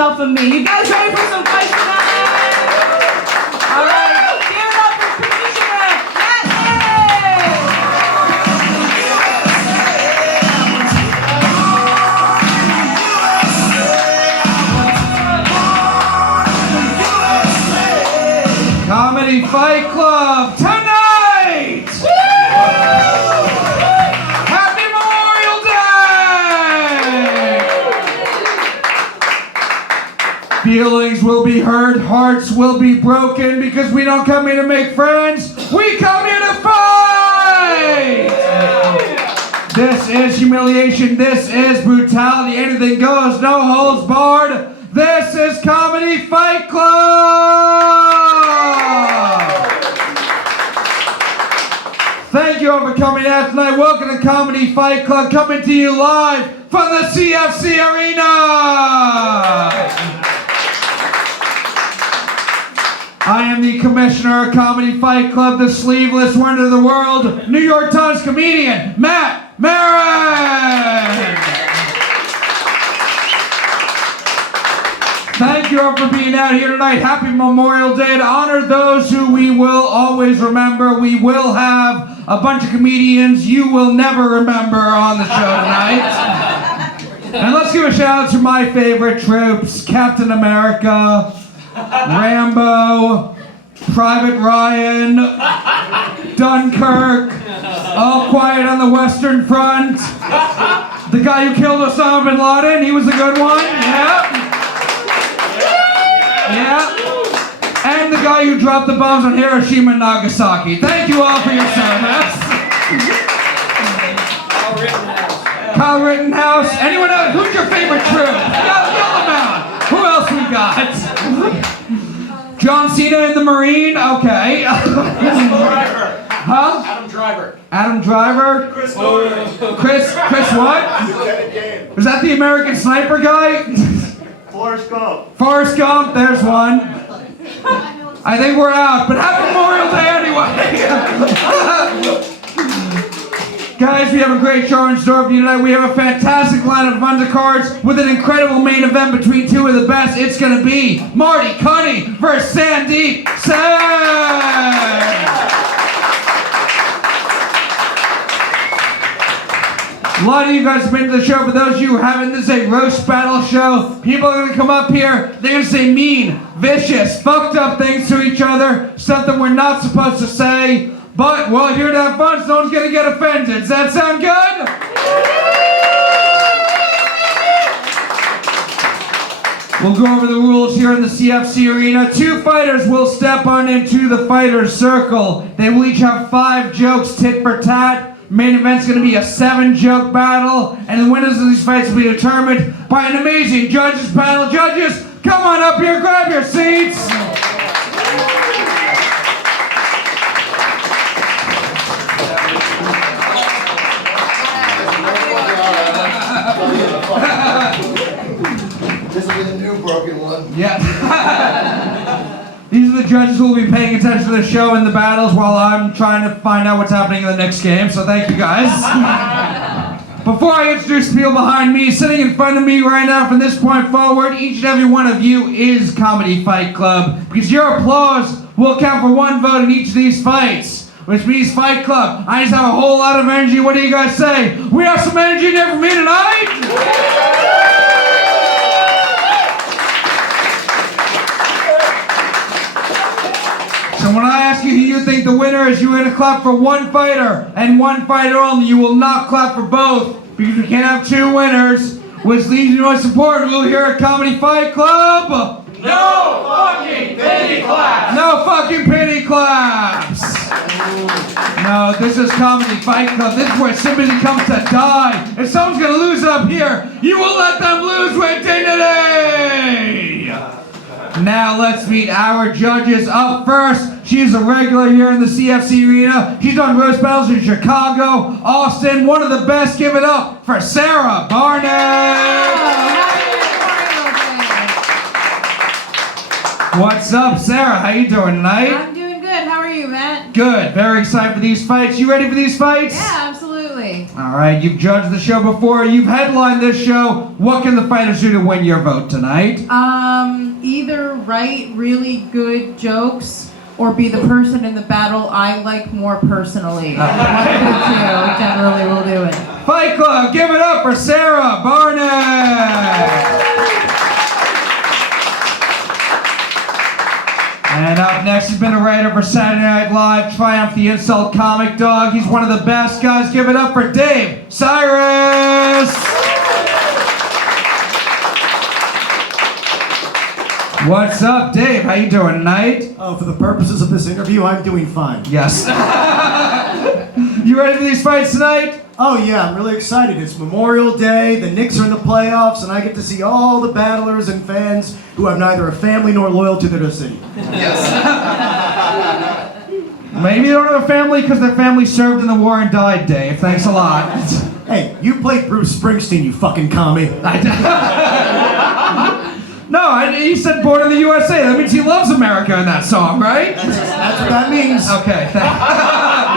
enough of me. You guys ready for some fights tonight? All right, give it up for Commissioner Comedy Fight Club tonight! Happy Memorial Day! Feelings will be hurt, hearts will be broken, because we don't come here to make friends, we come here to fight! This is humiliation, this is brutality, anything goes, no holds barred. This is Comedy Fight Club! Thank you all for coming out tonight. Welcome to Comedy Fight Club, coming to you live from the CFC Arena! I am the commissioner of Comedy Fight Club, the sleeveless wonder of the world, New York Times comedian, Maran! Thank you all for being out here tonight. Happy Memorial Day. To honor those who we will always remember, we will have a bunch of comedians you will never remember on the show tonight. And let's give a shout out to my favorite troops, Captain America, Rambo, Private Ryan, Dunkirk, All Quiet on the Western Front, the guy who killed Osama bin Laden, he was a good one, yeah. Yeah. And the guy who dropped the bombs on Hiroshima and Nagasaki. Thank you all for your service. Kyle Rittenhouse. Anyone else? Who's your favorite troop? Yell them out. Who else we got? John Cena in the Marine? Okay. Huh? Adam Driver. Adam Driver? Chris what? Was that the American Sniper guy? Forrest Gump. Forrest Gump, there's one. I think we're out, but happy Memorial Day anyway. Guys, we have a great show in store for you tonight. We have a fantastic lineup of undercards with an incredible main event between two of the best. It's going to be Marty Cunnie versus Sandeep Sen. A lot of you guys have been to the show. For those of you who haven't, this is a roast battle show. People are going to come up here. They're going to say mean, vicious, fucked up things to each other. Something we're not supposed to say. But we're here to have fun, so no one's going to get offended. Does that sound good? We'll go over the rules here in the CFC Arena. Two fighters will step on into the fighter's circle. They will each have 5 jokes tit for tat. Main event's going to be a 7-joke battle, and the winners of these fights will be determined by an amazing judges panel. Judges, come on up here, grab your seats. This will be the new broken one. Yeah. These are the judges who will be paying attention to the show and the battles while I'm trying to find out what's happening in the next game, so thank you guys. Before I introduce the people behind me, sitting in front of me right now from this point forward, each and every one of you is Comedy Fight Club, because your applause will count for 1 vote in each of these fights, which means Fight Club. I just have a whole lot of energy. What do you guys say? We have some energy in there for me tonight? So when I ask you who you think the winner is, you're going to clap for one fighter and one fighter only. You will not clap for both, because we can't have 2 winners, which leads you to most important rule here at Comedy Fight Club. No fucking pity claps! No fucking pity claps! No, this is Comedy Fight Club. This is where somebody comes to die. If someone's going to lose up here, you will let them lose with dignity! Now let's meet our judges. Up first, she's a regular here in the CFC Arena. She's done roast battles in Chicago, Austin, one of the best. Give it up for Sarah Barnitt. What's up, Sarah? How you doing tonight? I'm doing good. How are you, Matt? Good. Very excited for these fights. You ready for these fights? Yeah, absolutely. All right, you've judged the show before. You've headlined this show. What can the fighters do to win your vote tonight? Either write really good jokes or be the person in the battle I like more personally. One of the two generally will do it. Fight Club, give it up for Sarah Barnitt. And up next, he's been a writer for Saturday Night Live, Triumph the Insult Comic Dog. He's one of the best guys. Give it up for Dave Sirus. What's up, Dave? How you doing tonight? Oh, for the purposes of this interview, I'm doing fine. Yes. You ready for these fights tonight? Oh yeah, I'm really excited. It's Memorial Day, the Knicks are in the playoffs, and I get to see all the battlers and fans who have neither a family nor loyalty to their city. Yes. Maybe they don't have a family because their family served in the war and died, Dave. Thanks a lot. Hey, you played Bruce Springsteen, you fucking commie. No, he said born in the USA. That means he loves America in that song, right? That's what that means. Okay.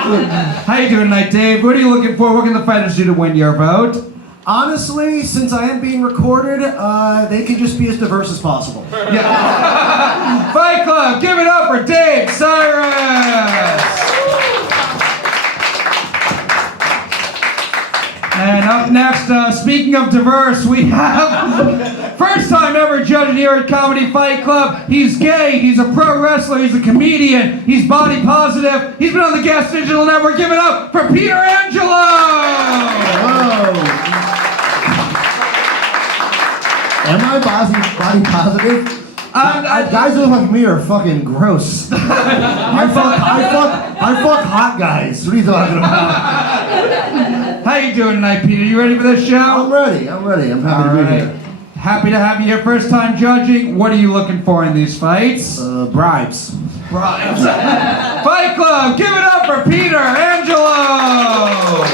How you doing tonight, Dave? What are you looking for? What can the fighters do to win your vote? Honestly, since I am being recorded, they can just be as diverse as possible. Yeah. Fight Club, give it up for Dave Sirus. And up next, speaking of diverse, we have first time ever judging here at Comedy Fight Club. He's gay, he's a pro wrestler, he's a comedian, he's body positive. He's been on the Gas Digital Network. Give it up for Peter Angelo! Whoa. Am I body positive? Guys who look like me are fucking gross. I fuck hot guys. What are you talking about? How you doing tonight, Peter? You ready for this show? I'm ready. I'm happy to be here. Happy to have you here. First time judging. What are you looking for in these fights? Bribes. Bribes. Fight Club, give it up for Peter Angelo!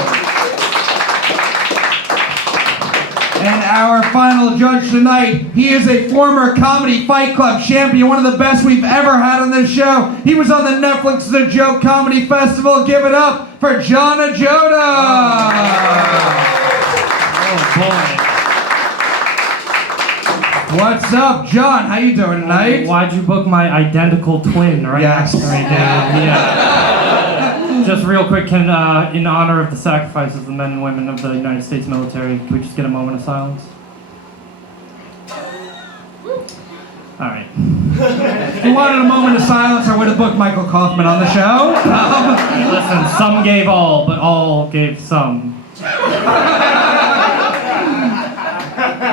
And our final judge tonight, he is a former Comedy Fight Club champion, one of the best we've ever had on this show. He was on the Netflix The Joke Comedy Festival. Give it up for John Ajodah! Oh boy. What's up, John? How you doing tonight? Why'd you book my identical twin right Yes. next to me, dude? Yeah. Just real quick, in honor of the sacrifices of the men and women of the United States military, can we just get a moment of silence? All right. If you wanted a moment of silence, I would have booked Michael Kaufman on the show. Listen, some gave all, but all gave some.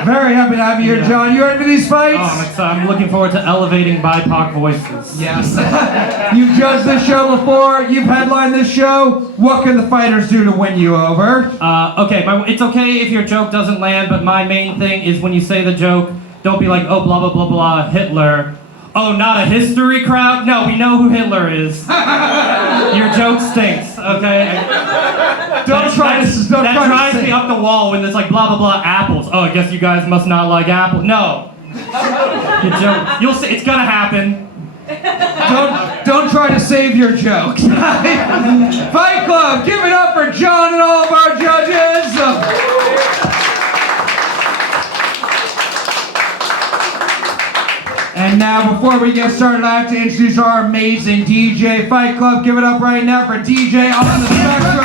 Very happy to have you here, John. You ready for these fights? Oh, I'm looking forward to elevating BIPOC voices. Yes. You've judged this show before. You've headlined this show. What can the fighters do to win you over? Okay, it's okay if your joke doesn't land, but my main thing is when you say the joke, don't be like, oh, blah, blah, blah, blah, Hitler. Oh, not a history crowd? No, we know who Hitler is. Your joke stinks, okay? Don't try to drives me up the wall when there's like blah, blah, blah, apples. Oh, I guess you guys must not like apples. No. Your joke, you'll see, it's gonna happen. Don't try to save your jokes. Fight Club, give it up for John and all of our judges. And now, before we get started, I have to introduce our amazing DJ. Fight Club, give it up right now for DJ on the spectrum.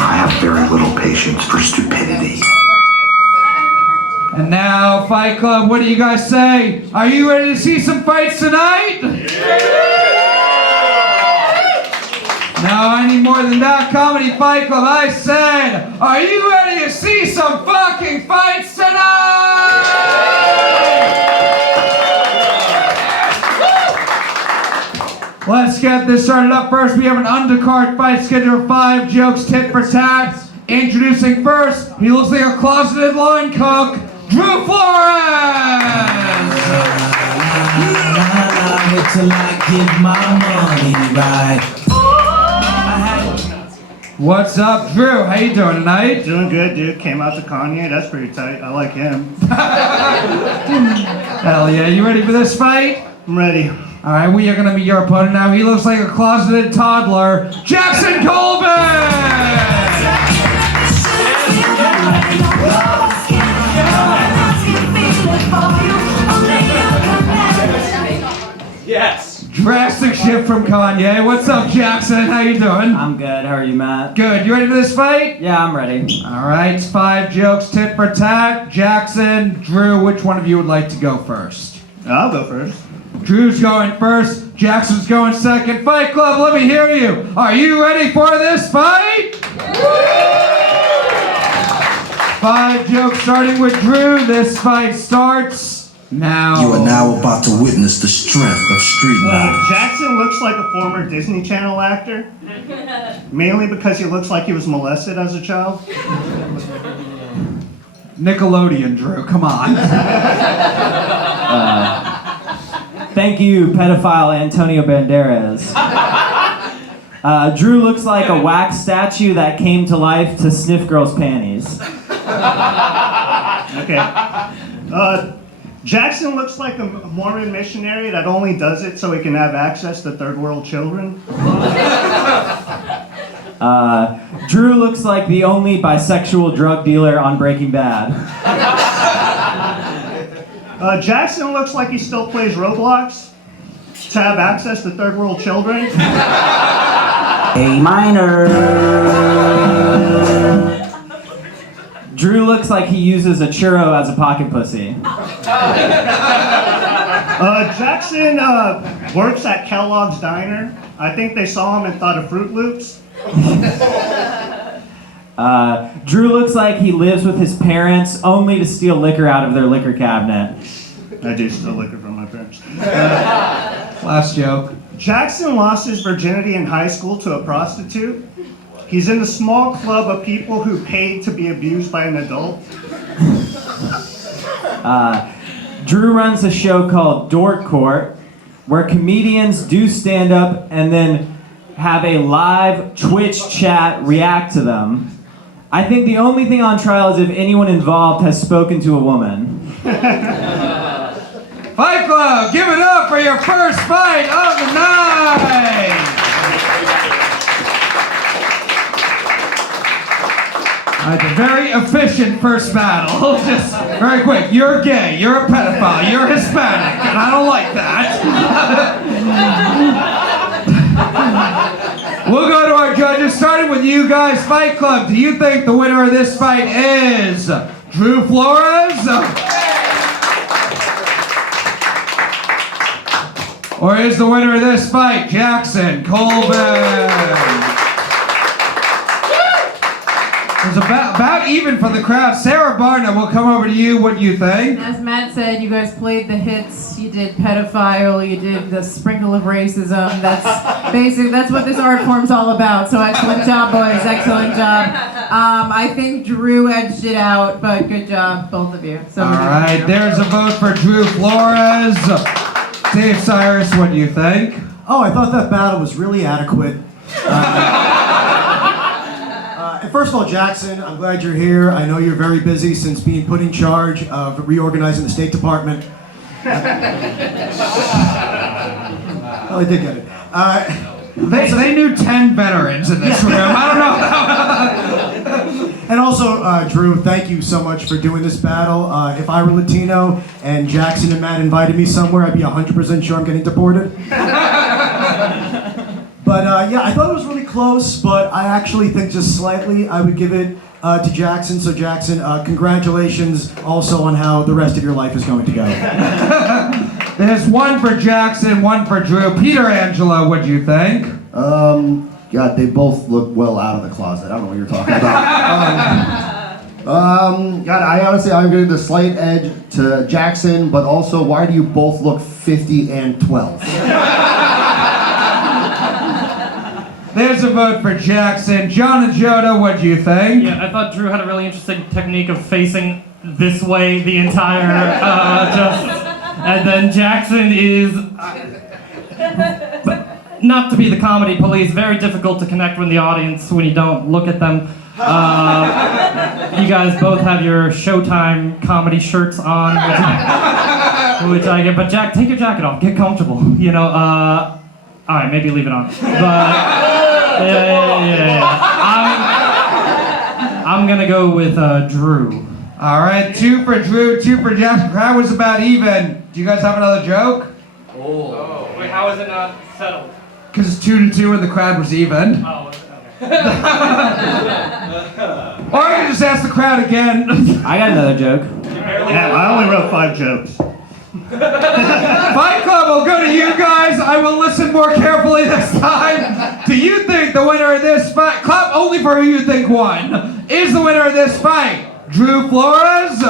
I have very little patience for stupidity. And now, Fight Club, what do you guys say? Are you ready to see some fights tonight? No, I need more than that. Comedy Fight Club, I said, are you ready to see some fucking fights tonight? Let's get this started up first. We have an undercard fight schedule of 5 jokes, tit for tat. Introducing first, he looks like a closeted line cook, Drew Flores! Wait till I get my money right. What's up, Drew? How you doing tonight? Doing good, dude. Came out to Kanye. That's pretty tight. I like him. Hell yeah, you ready for this fight? I'm ready. All right, we are gonna meet your opponent now. He looks like a closeted toddler, Jackson Colvin! Yes. Drastic shift from Kanye. What's up, Jackson? How you doing? I'm good. How are you, Matt? Good. You ready for this fight? Yeah, I'm ready. All right, it's 5 jokes, tit for tat. Jackson, Drew, which one of you would like to go first? I'll go first. Drew's going first. Jackson's going second. Fight Club, let me hear you. Are you ready for this fight? 5 jokes starting with Drew. This fight starts now. You are now about to witness the strength of street knowledge. Jackson looks like a former Disney Channel actor. Mainly because he looks like he was molested as a child. Nickelodeon, Drew, come on. Thank you, pedophile Antonio Banderas. Drew looks like a wax statue that came to life to sniff girls' panties. Okay. Jackson looks like a Mormon missionary that only does it so he can have access to third world children. Drew looks like the only bisexual drug dealer on Breaking Bad. Jackson looks like he still plays Roblox to have access to third world children. A minor. Drew looks like he uses a churro as a pocket pussy. Jackson works at Kellogg's Diner. I think they saw him and thought of Fruit Loops. Drew looks like he lives with his parents only to steal liquor out of their liquor cabinet. I do steal liquor from my parents. Last joke. Jackson lost his virginity in high school to a prostitute. He's in a small club of people who paid to be abused by an adult. Drew runs a show called Dork Court, where comedians do stand up and then have a live Twitch chat react to them. I think the only thing on trial is if anyone involved has spoken to a woman. Fight Club, give it up for your first fight of the night! All right, a very efficient first battle. Just very quick. You're gay, you're a pedophile, you're Hispanic, and I don't like that. We'll go to our judges, starting with you guys. Fight Club, do you think the winner of this fight is Drew Flores? Or is the winner of this fight Jackson Colvin? It was about even for the crowd. Sarah Barnitt, we'll come over to you. What do you think? As Matt said, you guys played the hits. You did pedophile. You did the sprinkle of racism. That's basic. That's what this art form's all about. So excellent job, boys. Excellent job. I think Drew edged it out, but good job, both of you. So all right, there's a vote for Drew Flores. Dave Sirus, what do you think? Oh, I thought that battle was really adequate. And first of all, Jackson, I'm glad you're here. I know you're very busy since being put in charge of reorganizing the State Department. Oh, I did get it. They knew 10 veterans in this room. I don't know. And also, Drew, thank you so much for doing this battle. If I were Latino and Jackson and Matt invited me somewhere, I'd be 100% sure I'm getting deported. But yeah, I thought it was really close, but I actually think just slightly I would give it to Jackson. So Jackson, congratulations also on how the rest of your life is going to go. There's one for Jackson, one for Drew. Peter Angelo, what do you think? God, they both look well out of the closet. I don't know what you're talking about. God, I honestly, I'm giving the slight edge to Jackson, but also, why do you both look 50 and 12? There's a vote for Jackson. John and Ajodah, what do you think? Yeah, I thought Drew had a really interesting technique of facing this way the entire, and then Jackson is, but not to be the comedy police, very difficult to connect with the audience when you don't look at them. You guys both have your Showtime comedy shirts on. Which I get, but Jack, take your jacket off, get comfortable. You know, all right, maybe leave it on. But yeah. I'm gonna go with Drew. All right, 2 for Drew, 2 for Jackson. Crowd was about even. Do you guys have another joke? Oh. Wait, how is it not settled? Because it's 2-2 and the crowd was even. Oh, okay. Or I can just ask the crowd again. I got another joke. Yeah, I only wrote 5 jokes. Fight Club will go to you guys. I will listen more carefully this time. Do you think the winner of this fight, clap only for who you think won, is the winner of this fight Drew Flores?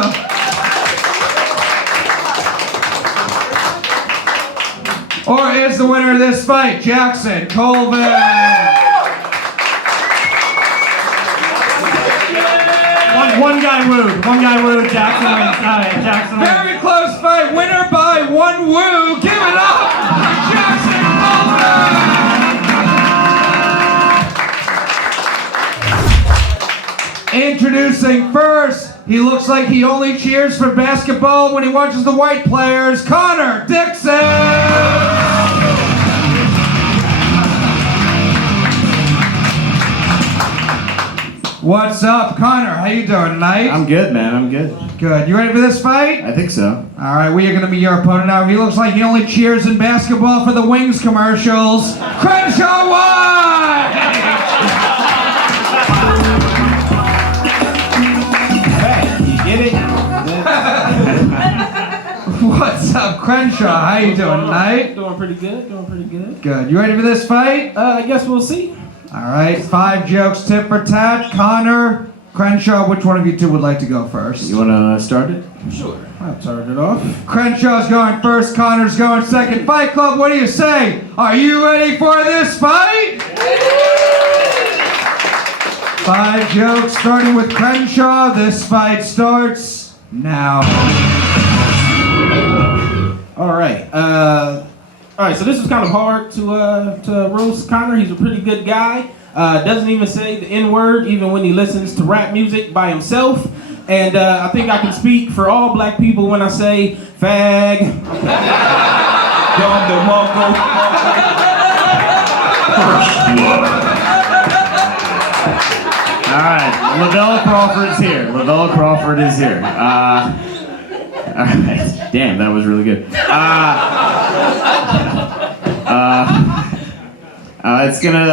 Or is the winner of this fight Jackson Colvin? One guy wooed. Jackson wins. All right, Jackson wins. Very close fight. Winner by 1 woo. Give it up for Jackson Colvin. Introducing first, he looks like he only cheers for basketball when he watches the white players, Connor Dixon. What's up, Connor? How you doing tonight? I'm good, man. I'm good. Good. You ready for this fight? I think so. All right, we are going to be your opponent now. He looks like he only cheers in basketball for the Wings commercials. Crenshaw White! You get it? What's up, Crenshaw? How you doing tonight? Doing pretty good. Good. You ready for this fight? I guess we'll see. All right, 5 jokes, tit for tat. Connor, Crenshaw, which one of you two would like to go first? You want to start it? Sure. I'll start it off. Crenshaw's going first, Connor's going second. Fight Club, what do you say? Are you ready for this fight? 5 jokes, starting with Crenshaw. This fight starts now. All right. So this is kind of hard to roast Connor. He's a pretty good guy. Doesn't even say the N-word even when he listens to rap music by himself. And I think I can speak for all black people when I say fag. All right, Lavella Crawford is here. All right, damn, that was really good. It's gonna.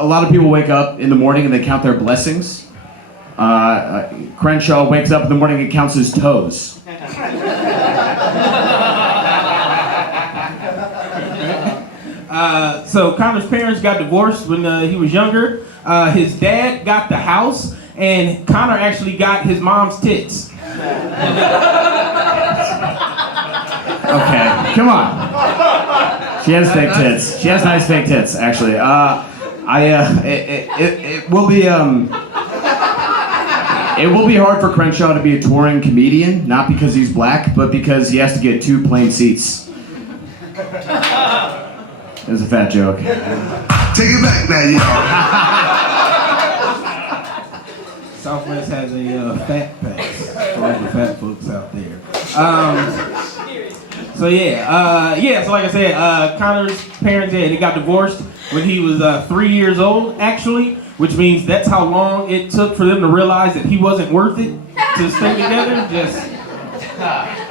A lot of people wake up in the morning and they count their blessings. Crenshaw wakes up in the morning and counts his toes. So Connor's parents got divorced when he was younger. His dad got the house, and Connor actually got his mom's tits. Okay, come on. She has fake tits. She has nice fake tits, actually. It will be hard for Crenshaw to be a touring comedian, not because he's black, but because he has to get 2 plane seats. It was a fat joke. Take it back now, y'all. Southwest has a fat pass for all the fat folks out there. So like I said, Connor's parents, they got divorced when he was 3 years old, actually, which means that's how long it took for them to realize that he wasn't worth it to stay together.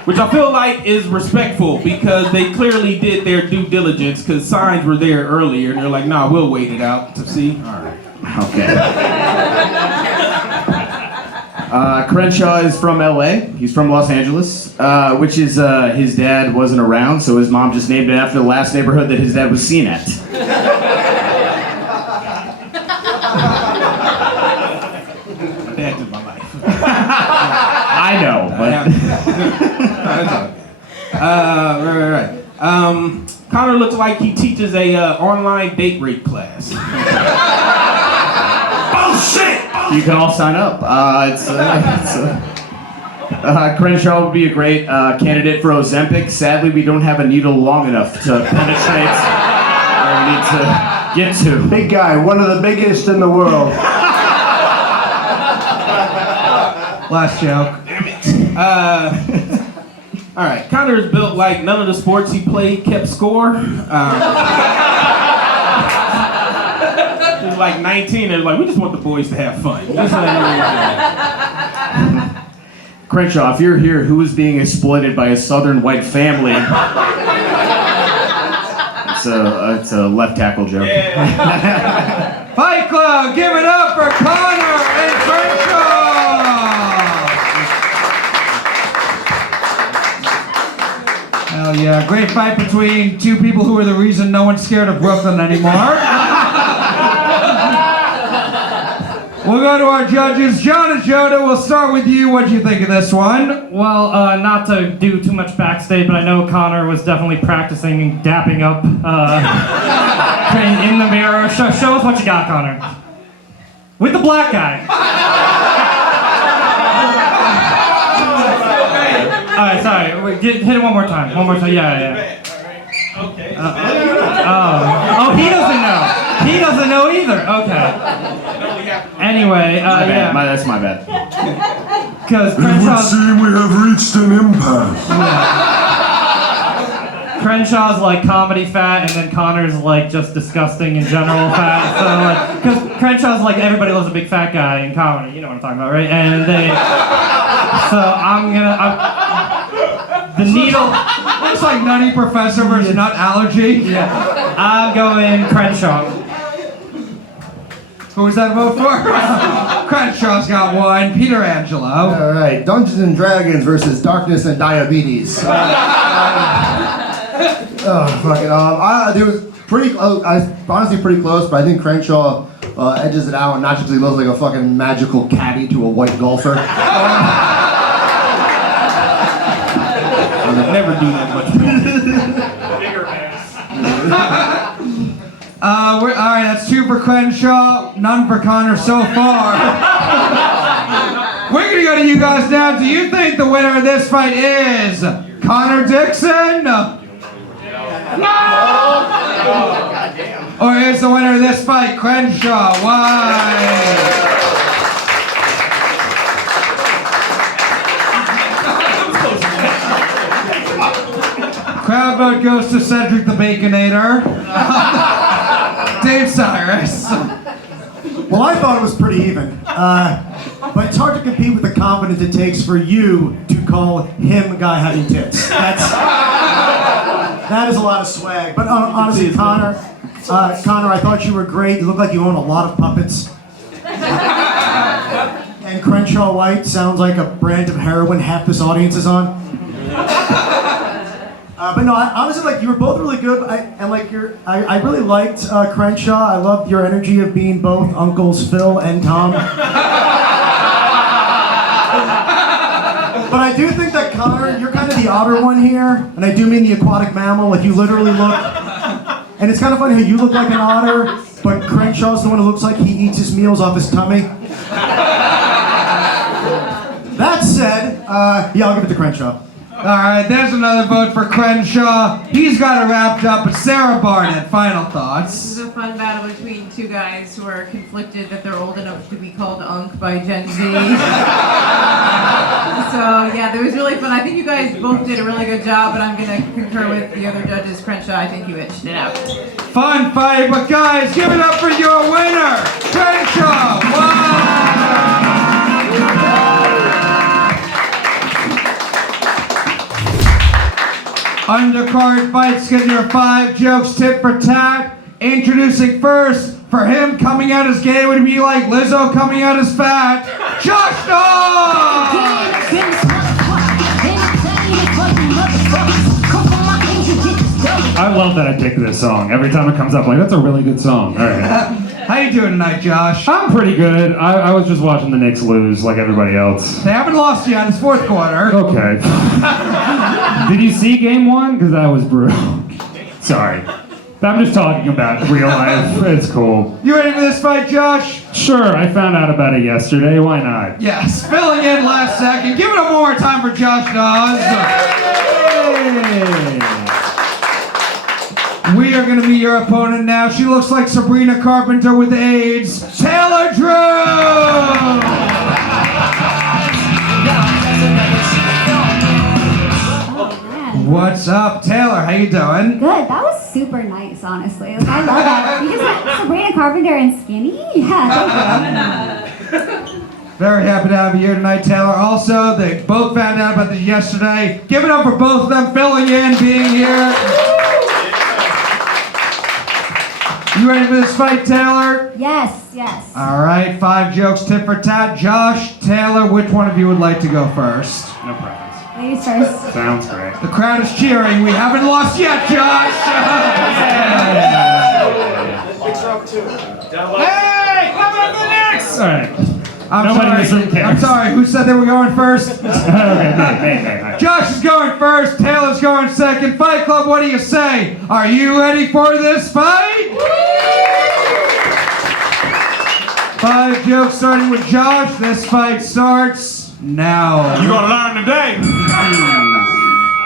Which I feel like is respectful because they clearly did their due diligence because signs were there earlier and they're like, nah, we'll wait it out to see. All right. Okay. Crenshaw is from LA. He's from Los Angeles, which is his dad wasn't around, so his mom just named it after the last neighborhood that his dad was seen at. That's in my life. I know, but right. Connor looks like he teaches a online date rape class. Oh, shit! you can all sign up. Crenshaw would be a great candidate for Ozempic. Sadly, we don't have a needle long enough to penetrate where we need to get to. Big guy, one of the biggest in the world. Last joke. All right, Connor is built like none of the sports he played kept score. He was like 19 and like, we just want the boys to have fun. Crenshaw, if you're here, who is being exploited by a southern white family? It's a left tackle joke. Fight Club, give it up for Connor and Crenshaw! Hell yeah, great fight between two people who are the reason no one's scared of Brooklyn anymore. We'll go to our judges. John and Ajodah, we'll start with you. What do you think of this one? Well, not to do too much backstage, but I know Connor was definitely practicing and dapping up in the mirror. Show us what you got, Connor. With the black guy. All right, sorry. Wait, hit it one more time. One more time. Yeah. Okay. Oh, he doesn't know. He doesn't know either. Okay. Anyway, yeah. That's my bad. Because It would seem we have reached an impasse. Crenshaw's like comedy fat, and then Connor's like just disgusting in general fat. So like, because Crenshaw's like everybody loves a big fat guy in comedy. You know what I'm talking about, right? And they. So the needle. Looks like Nutty Professor versus Nut Allergy. Yeah. I'm going Crenshaw. Who was that vote for? Crenshaw's got one. Peter Angelo. All right, Dungeons and Dragons versus Darkness and Diabetes. It was pretty. Honestly pretty close, but I think Crenshaw edges it out, and not just because he looks like a fucking magical caddy to a white golfer. I'll never do that much. Bigger man. All right, that's 2 for Crenshaw, none for Connor so far. We're gonna go to you guys now. Do you think the winner of this fight is Connor Dixon? Or is the winner of this fight Crenshaw? Why? Crowd vote goes to Cedric the Baconator. Dave Sirus. Well, I thought it was pretty even. But it's hard to compete with the confidence it takes for you to call him a guy having tits. That is a lot of swag. But honestly, Connor, I thought you were great. You look like you own a lot of puppets. And Crenshaw White sounds like a brand of heroin half this audience is on. But no, honestly, like you were both really good. I really liked Crenshaw. I loved your energy of being both Uncles Phil and Tom. But I do think that Connor, you're kind of the otter one here, and I do mean the aquatic mammal. Like you literally look, and it's kind of funny how you look like an otter, but Crenshaw's the one who looks like he eats his meals off his tummy. That said, yeah, I'll give it to Crenshaw. All right, there's another vote for Crenshaw. He's got it wrapped up. But Sarah Barnitt, final thoughts. This is a fun battle between two guys who are conflicted that they're old enough to be called Unk by Gen Z. So yeah, that was really fun. I think you guys both did a really good job, but I'm gonna concur with the other judges. Crenshaw, I think you edged it out. Fun fight, but guys, give it up for your winner, Crenshaw. Undercard fights, get your 5 jokes tit for tat. Introducing first, for him coming out as gay would be like Lizzo coming out as fat, Josh Daws! I love that I pick this song. Every time it comes up, like, that's a really good song. All right. How you doing tonight, Josh? I'm pretty good. I was just watching the Knicks lose like everybody else. They haven't lost yet. It's 4th quarter. Okay. Did you see game 1? Because that was brutal. Sorry. I'm just talking about real life. It's cool. You ready for this fight, Josh? Sure, I found out about it yesterday. Why not? Yes, filling in last second. Give it up one more time for Josh Daws. We are going to meet your opponent now. She looks like Sabrina Carpenter with AIDS. Taylor Drew! What's up, Taylor? How you doing? Good. That was super nice, honestly. Like, I love that. You just met Sabrina Carpenter and Skinny? Yeah, thank you. Very happy to have you here tonight, Taylor. Also, they both found out about this yesterday. Give it up for both of them filling in, being here. You ready for this fight, Taylor? Yes. All right, 5 jokes, tit for tat. Josh, Taylor, which one of you would like to go first? No preference. Ladies first. Sounds great. The crowd is cheering. We haven't lost yet, Josh. Hey, come up the next. All right. Nobody in this room cares. I'm sorry. Who said they were going first? Okay. Josh is going first. Taylor's going second. Fight Club, what do you say? Are you ready for this fight? 5 jokes starting with Josh. This fight starts now. You gonna learn today.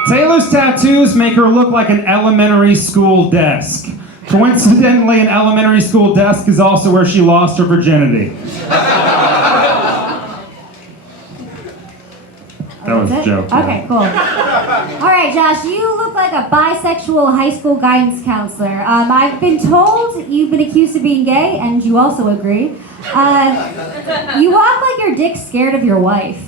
Taylor's tattoos make her look like an elementary school desk. Coincidentally, an elementary school desk is also where she lost her virginity. That was a joke. Okay, cool. All right, Josh, you look like a bisexual high school guidance counselor. I've been told you've been accused of being gay, and you also agree. You walk like your dick's scared of your wife.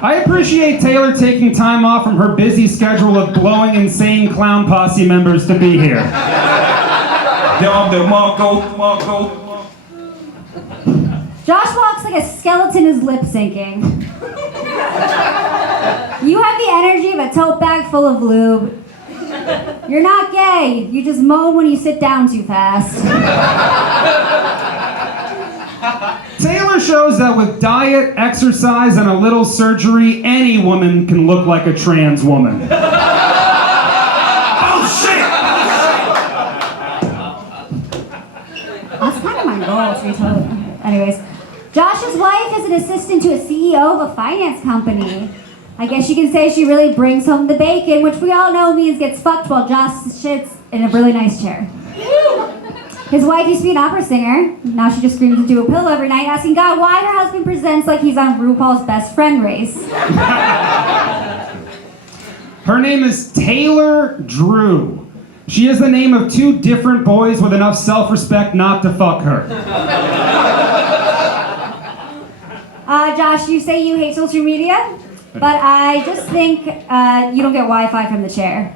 I appreciate Taylor taking time off from her busy schedule of blowing insane clown posse members to be here. Josh walks like a skeleton is lip syncing. You have the energy of a tote bag full of lube. You're not gay. You just moan when you sit down too fast. Taylor shows that with diet, exercise, and a little surgery, any woman can look like a trans woman. Oh, shit! That's kind of my goal, to be totally... Anyways, Josh's wife is an assistant to a CEO of a finance company. I guess you can say she really brings home the bacon, which we all know means gets fucked while Josh sits in a really nice chair. His wife used to be an opera singer. Now she just screams into a pillow every night, asking God why her husband presents like he's on RuPaul's Best Friend race. Her name is Taylor Drew. She is the name of 2 different boys with enough self-respect not to fuck her. Josh, you say you hate social media, but I just think you don't get Wi-Fi from the chair.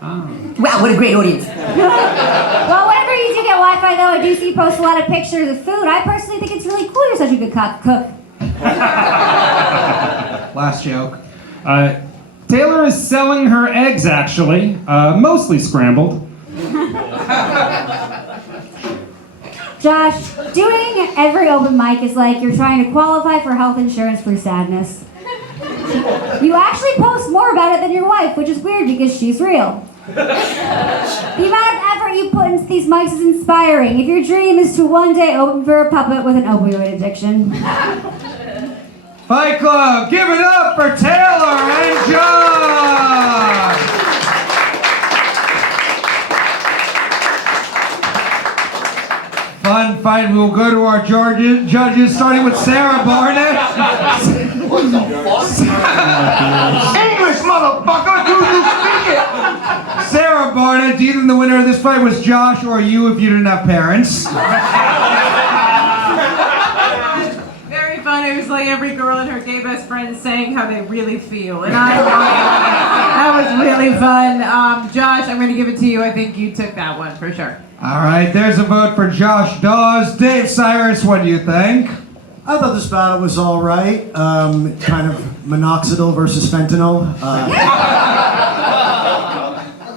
Wow, what a great audience. Well, whenever you do get Wi-Fi, though, I do see you post a lot of pictures of food. I personally think it's really cool you're such a good cook. Last joke. Taylor is selling her eggs, actually. Mostly scrambled. Josh, doing every open mic is like you're trying to qualify for health insurance for sadness. You actually post more about it than your wife, which is weird because she's real. The amount of effort you put into these mics is inspiring. If your dream is to one day open for a puppet with an opioid addiction. Fight Club, give it up for Taylor and John! Fun fight. We will go to our judges, starting with Sarah Barnitt. What the fuck? English, motherfucker! Do you speak it? Sarah Barnitt, do you think the winner of this fight was Josh or you if you didn't have parents? Very fun. It was like every girl and her gay best friend saying how they really feel. And that was really fun. Josh, I'm going to give it to you. I think you took that one for sure. All right, there's a vote for Josh Daws. Dave Sirus, what do you think? I thought this battle was all right. Kind of minoxidil versus fentanyl.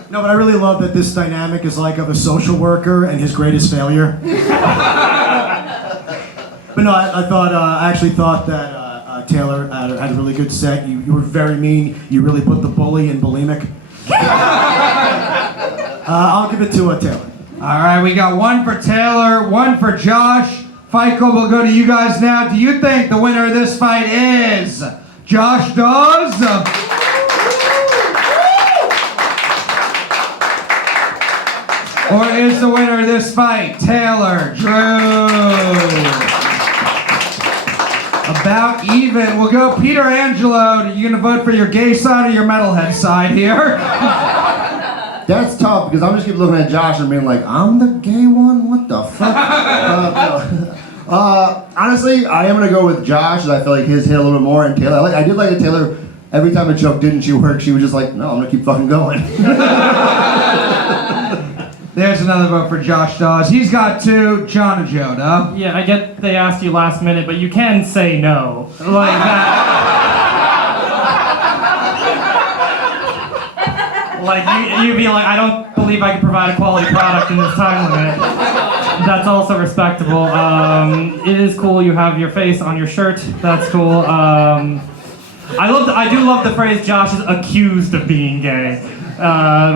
No, but I really love that this dynamic is like of a social worker and his greatest failure. But no, I actually thought that Taylor had a really good set. You were very mean. You really put the bully in bulimic. I'll give it to Taylor. All right, we got one for Taylor, one for Josh. Fight Club will go to you guys now. Do you think the winner of this fight is Josh Daws? Or is the winner of this fight Taylor Drew? A About even. We'll go Peter Angelo. Are you gonna vote for your gay side or your metalhead side here? That's tough because I'm just keep looking at Josh and being like, I'm the gay one? What the fuck? Honestly, I am gonna go with Josh, as I feel like his hit a little bit more, and Taylor. I did like that Taylor, every time a joke didn't work, she was just like, no, I'm gonna keep fucking going. There's another vote for Josh Daws. He's got 2. John Ajodah. Yeah, I get they asked you last minute, but you can say no. Like that. Like, you'd be like, I don't believe I can provide a quality product in this time limit. That's also respectable. It is cool you have your face on your shirt. That's cool. I do love the phrase Josh is accused of being gay,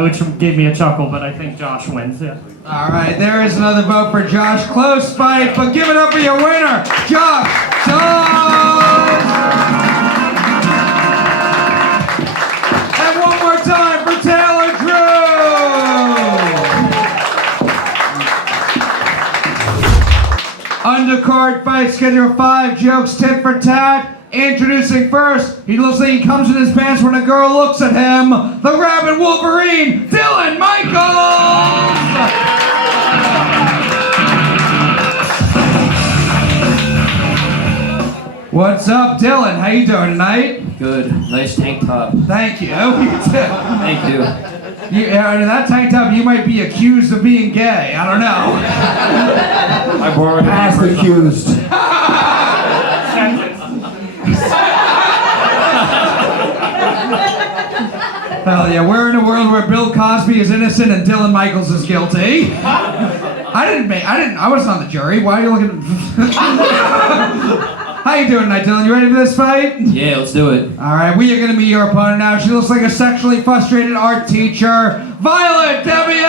which gave me a chuckle, but I think Josh wins, yeah. All right, there is another vote for Josh. Close fight, but give it up for your winner, Josh Daws! And one more time for Taylor Drew! Undercard fight, schedule 5 jokes, tit for tat. Introducing first, he looks like he comes in his pants when a girl looks at him. The Rabid Wolverine, Dillon Michaels! What's up, Dillon? How you doing tonight? Good. Nice tank top. Thank you. You too. Thank you. In that tank top, you might be accused of being gay. I don't know. I borrowed it. Past accused. Hell yeah, we're in a world where Bill Cosby is innocent and Dillon Michaels is guilty. I wasn't on the jury. Why are you looking at How you doing tonight, Dillon? You ready for this fight? Yeah, let's do it. Alright, we are gonna meet your opponent now. She looks like a sexually frustrated art teacher. Violette, Devieille!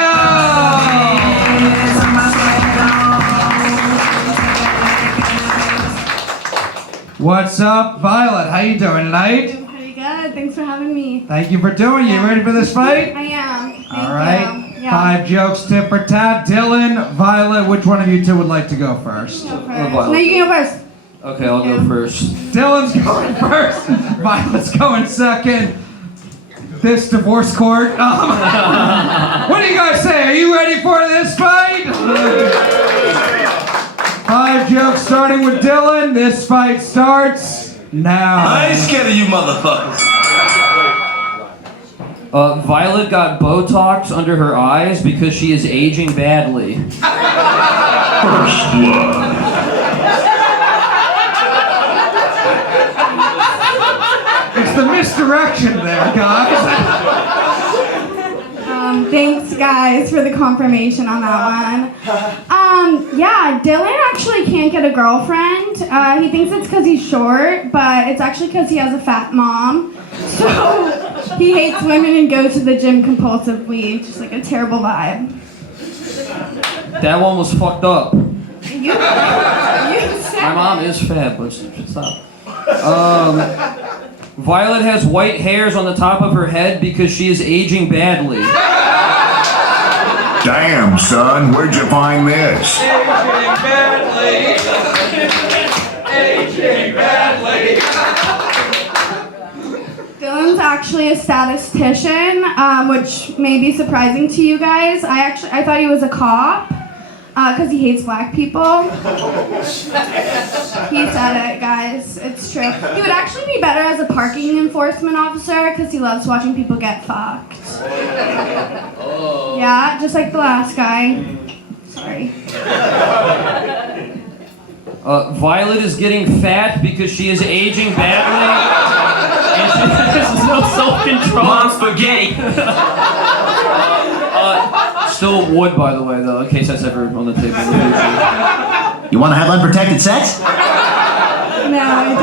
What's up, Violet? How you doing tonight? Pretty good. Thanks for having me. Thank you for doing it. You ready for this fight? I am. All right. You. Yeah. 5 jokes, tit for tat. Dillon, Violet, which one of you two would like to go first? Go first. No, you can go first. Okay, I'll go first. Dillon's going first. Violet's going second. This divorce court. What do you guys say? Are you ready for this fight? 5 jokes starting with Dillon. This fight starts now. I ain't scared of you motherfuckers. Violet got Botox under her eyes because she is aging badly. First blood. It's the misdirection there, guys. Thanks, guys, for the confirmation on that one. Yeah, Dillon actually can't get a girlfriend. He thinks it's because he's short, but it's actually because he has a fat mom. So he hates women and goes to the gym compulsively. Just like a terrible vibe. That one was fucked up. You said My mom is fat, but stop. Violet has white hairs on the top of her head because she is aging badly. Damn, son, where'd you find this? Aging badly. Dillon's actually a statistician, which may be surprising to you guys. I thought he was a cop. Because he hates black people. He said it, guys. It's true. He would actually be better as a parking enforcement officer because he loves watching people get fucked. Yeah, just like the last guy. Sorry. Violet is getting fat because she is aging badly. And she has no self-control. Mom spaghetti. Still wood, by the way, though, in case that's ever on the table. You want to have unprotected sex? No, I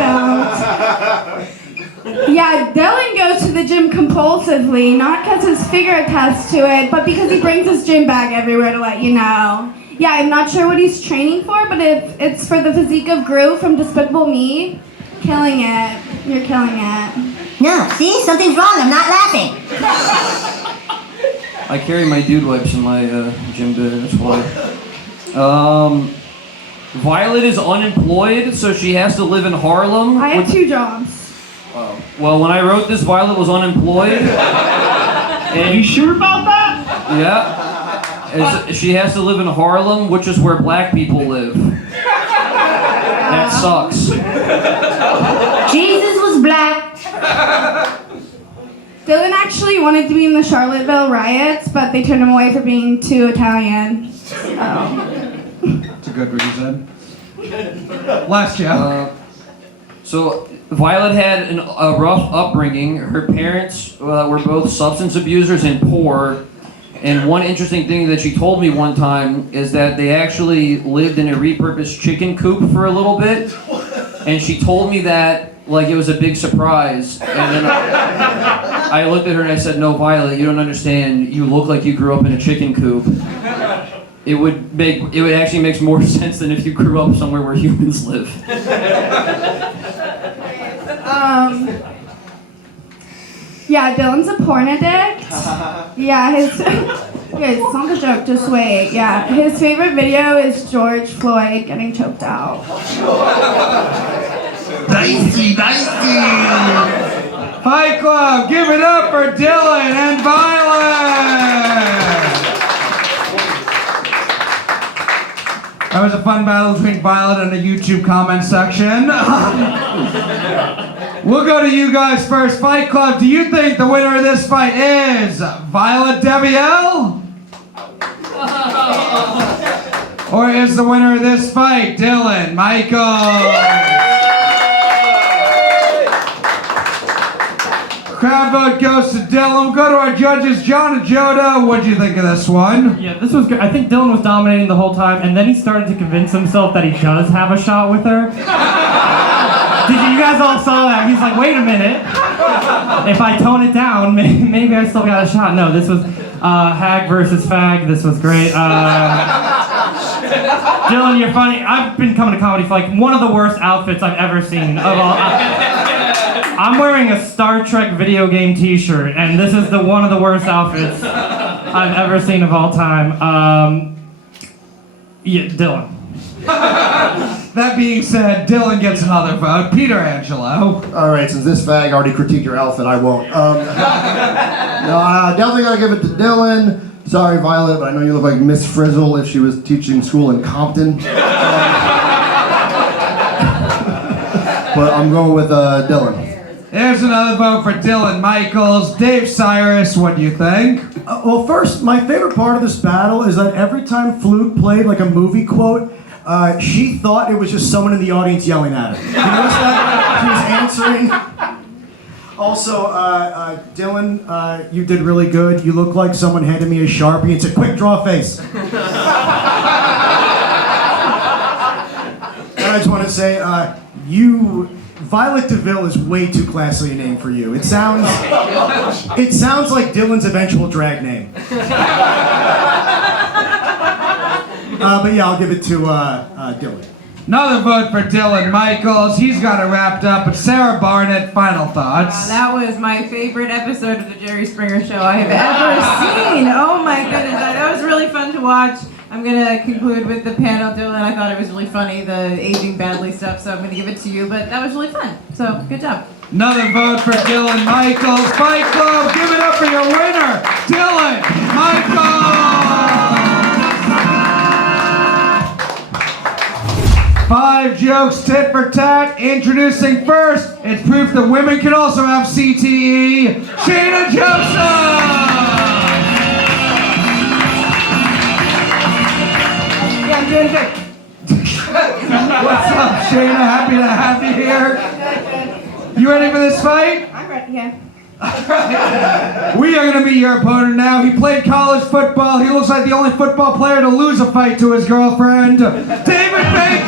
don't. Yeah, Dillon goes to the gym compulsively, not because his figure attests to it, but because he brings his gym bag everywhere to let you know. Yeah, I'm not sure what he's training for, but it's for the physique of Gru from Despicable Me. Killing it. You're killing it. No, see? Something's wrong. I'm not laughing. I carry my dude wipes in my gym bag, that's why. Violet is unemployed, so she has to live in Harlem. I have 2 jobs. Well, when I wrote this, Violet was unemployed. Are you sure about that? Yeah. She has to live in Harlem, which is where black people live. That sucks. Jesus was black. Dillon actually wanted to be in the Charlottesville riots, but they turned him away for being too Italian. That's a good reason. Last year. So Violet had a rough upbringing. Her parents were both substance abusers and poor. And one interesting thing that she told me one time is that they actually lived in a repurposed chicken coop for a little bit. And she told me that like it was a big surprise. And then I looked at her and I said, "No, Violet, you don't understand. You look like you grew up in a chicken coop. It would actually makes more sense than if you grew up somewhere where humans live." Yeah, Dillon's a porn addict. Yeah, okay, it's not a joke, just wait. Yeah, his favorite video is George Floyd getting choked out. Dicey. Fight Club, give it up for Dillon and Violet! That was a fun battle between Violet and the YouTube comment section. We'll go to you guys first. Fight Club, do you think the winner of this fight is Violet Devieille? Or is the winner of this fight Dillon Michael? Crowd vote goes to Dillon. Go to our judges, John and Ajodah. What'd you think of this one? Yeah, this was good. I think Dillon was dominating the whole time, and then he started to convince himself that he does have a shot with her. You guys all saw that. He's like, wait a minute. If I tone it down, maybe I still got a shot. No, this was hag versus fag. This was great. Dillon, you're funny. I've been coming to comedy for like one of the worst outfits I've ever seen. I'm wearing a Star Trek video game t-shirt, and this is one of the worst outfits I've ever seen of all time. Yeah, Dillon. That being said, Dillon gets another vote. Peter Angelo. All right, since this fag already critiqued your outfit, I won't. Definitely gotta give it to Dillon. Sorry, Violet, but I know you look like Miss Frizzle if she was teaching school in Compton. But I'm going with Dillon. There's another vote for Dillon Michaels. Dave Sirus, what do you think? Well, first, my favorite part of this battle is that every time Fluke played like a movie quote, she thought it was just someone in the audience yelling at her. You notice that? She was answering. Also, Dillon, you did really good. You look like someone handed me a Sharpie and said, "Quick, draw a face." And I just want to say, Violet Devieille is way too classy a name for you. It sounds like Dillon's eventual drag name. But yeah, I'll give it to Dillon. Another vote for Dillon Michaels. He's got it wrapped up. But Sarah Barnitt, final thoughts. That was my favorite episode of the Jerry Springer Show I have ever seen. Oh my goodness, that was really fun to watch. I'm gonna conclude with the panel, Dillon. I thought it was really funny, the aging badly stuff, so I'm gonna give it to you, but that was really fun. So, good job. Another vote for Dillon Michaels. Fight Club, give it up for your winner, Dillon Michaels! 5 jokes, tit for tat. Introducing first, it's proof that women can also have CTE, Shaina Joseph! Yeah, I'm doing good. What's up, Shaina? Happy to have you here. You ready for this fight? I'm ready, yeah. We are going to be your opponent now. He played college football. He looks like the only football player to lose a fight to his girlfriend, David Bakker!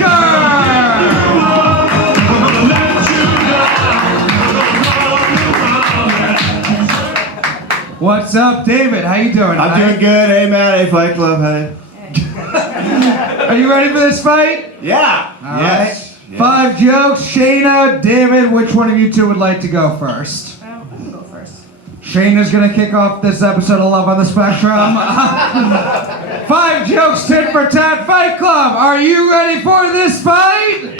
What's up, David? How you doing? I'm doing good. Hey, Matt. Hey, Fight Club. Hey. Are you ready for this fight? Yeah. All Yes. right. 5 jokes. Shaina, David, which one of you two would like to go first? I can go first. Shaina's gonna kick off this episode of Love on the Spectrum. 5 jokes, tit for tat, Fight Club. Are you ready for this fight?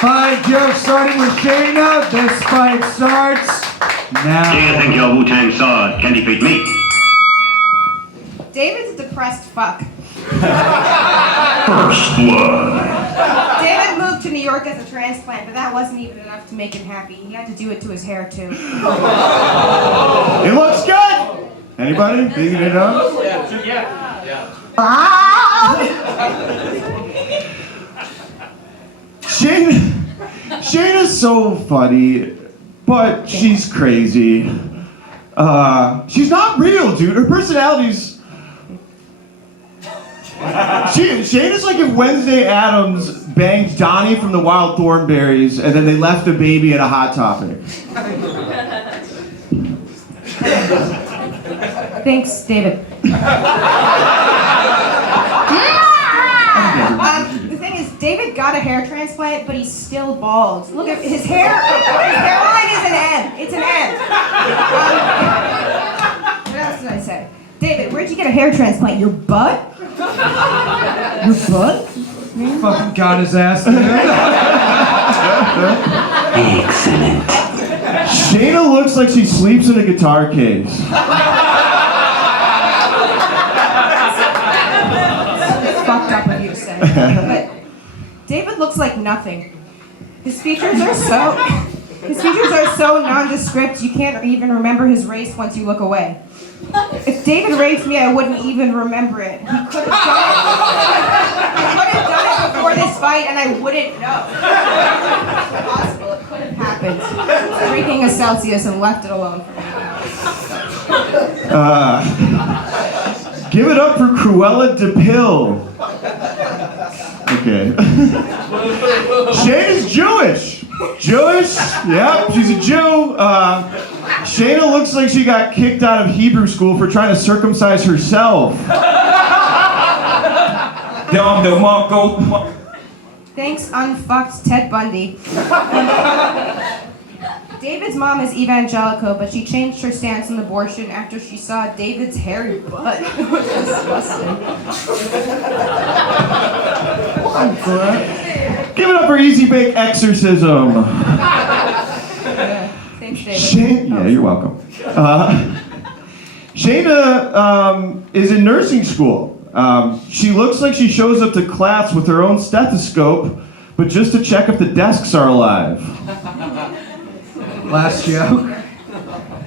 5 jokes starting with Shaina. This fight starts now. Do you think your Wu-Tang sword can defeat me? David's a depressed fuck. First blood. David moved to New York as a transplant, but that wasn't even enough to make him happy. He had to do it to his hair, too. It looks good. Anybody? Digging it up? Shayna's so funny, but she's crazy. She's not real, dude. Her personality's... Shayna's like if Wednesday Addams banged Donnie from the Wild Thornberries and then they left a baby at a Hot Topic. Thanks, David. The thing is, David got a hair transplant, but he's still bald. Look at his hair. His hairline is an M. It's an M. What else did I say? David, where'd you get a hair transplant? Your butt? Your butt? Fucking got his ass. Excellent. Shaina looks like she sleeps in a guitar case. It's fucked up of you to say. But David looks like nothing. His features are so nondescript you can't even remember his race once you look away. If David raped me, I wouldn't even remember it. He could have done it before this fight, and I wouldn't know. It's possible. It could have happened. He's drinking a Celsius and left it alone for me. Give it up for Cruella de Pill. Okay. Shayna's Jewish. Jewish? Yep, she's a Jew. Shaina looks like she got kicked out of Hebrew school for trying to circumcise herself. Thanks, unfucked Ted Bundy. David's mom is evangelical, but she changed her stance on abortion after she saw David's hairy butt. It was disgusting. Give it up for Easy Bake Exorcism. Thanks, David. Yeah, you're welcome. Shaina is in nursing school. She looks like she shows up to class with her own stethoscope, but just to check if the desks are alive. Last joke.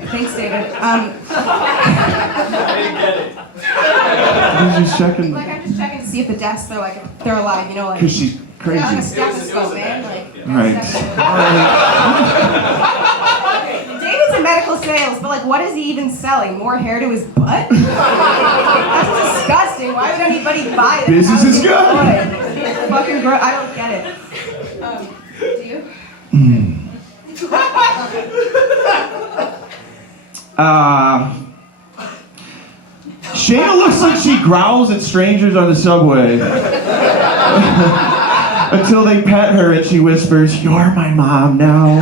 Thanks, David. I'm just checking. Like, I'm just checking to see if the desks are like they're alive. You know, like. Because she's crazy. Yeah, like a stethoscope, man. Like. Right. David's in medical sales, but like, what is he even selling? More hair to his butt? That's disgusting. Why would anybody buy it? Business is good. It's fucking gross. I don't get it. Do you? Shaina looks like she growls at strangers on the subway. Until they pet her and she whispers, "You're my mom now."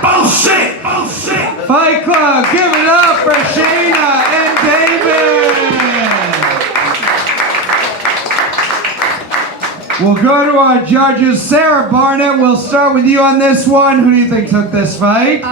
Bullshit! Bullshit! Fight Club, give it up for Shaina and David. We'll go to our judges. Sarah Barnitt, we'll start with you on this one. Who do you think took this fight?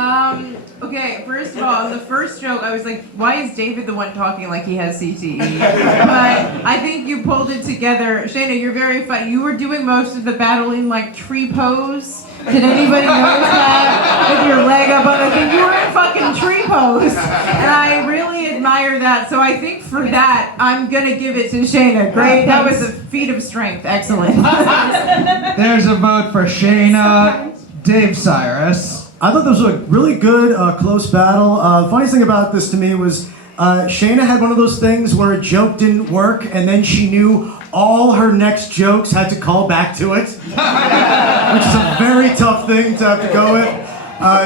Okay, first of all, the first joke, I was like, why is David the one talking like he has CTE? But I think you pulled it together. Shaina, you're very funny. You were doing most of the battling like tree pose. Did anybody notice that? With your leg up on the thing. You were in fucking tree pose. And I really admire that. So I think for that, I'm going to give it to Shaina. Great. That was a feat of strength. Excellent. There's a vote for Shaina. Dave Sirus. I thought this was a really good, close battle. The funniest thing about this to me was Shaina had one of those things where a joke didn't work, and then she knew all her next jokes had to call back to it, which is a very tough thing to have to go with.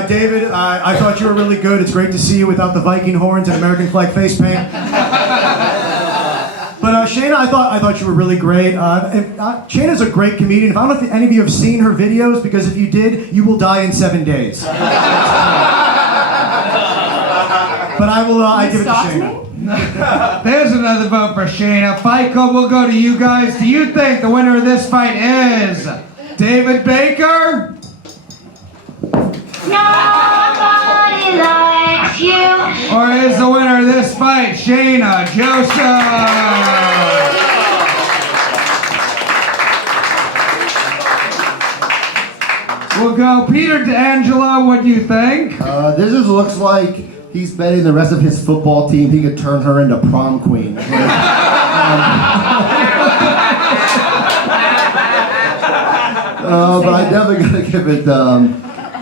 David, I thought you were really good. It's great to see you without the Viking horns and American flag face paint. But Shaina, I thought you were really great. Shaina's a great comedian. I don't know if any of you have seen her videos, because if you did, you will die in 7 days. But I will. I give it to Stalked Shaina. There's another vote for Shaina. Fight Club will go to you guys. Do you think the winner of this fight is David Bakker? Nobody likes you. Or is the winner of this fight Shaina Joseph? We'll go Peter to Angelo. What do you think? This just looks like he's betting the rest of his football team he could turn her into prom queen. But I definitely gotta give it to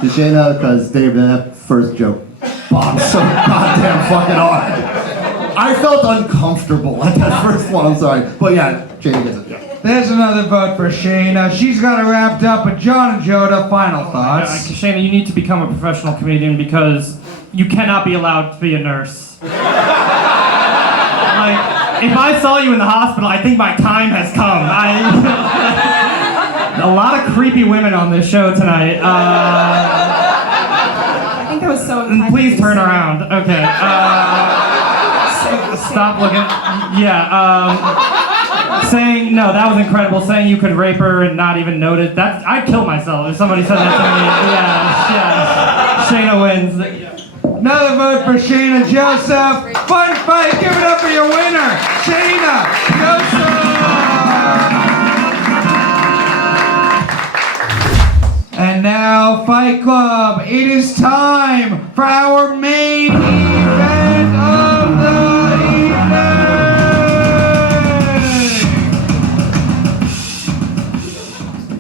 Shaina because Dave, that first joke bombed so goddamn fucking hard. I felt uncomfortable at that first one. I'm sorry, but yeah, Shaina gets it. Yeah. There's another vote for Shaina. She's got it wrapped up. But John and Ajodah, final thoughts. Shaina, you need to become a professional comedian because you cannot be allowed to be a nurse. Like, if I saw you in the hospital, I think my time has come. A lot of creepy women on this show tonight. I think that was so exciting. Please turn around. Okay. Stop looking. Yeah. Saying no, that was incredible. Saying you could rape her and not even notice. I'd kill myself if somebody said that to me. Yeah. Shaina wins. Another vote for Shaina Joseph. Fun fight. Give it up for your winner, Shaina Joseph. And now, Fight Club. It is time for our main event of the evening.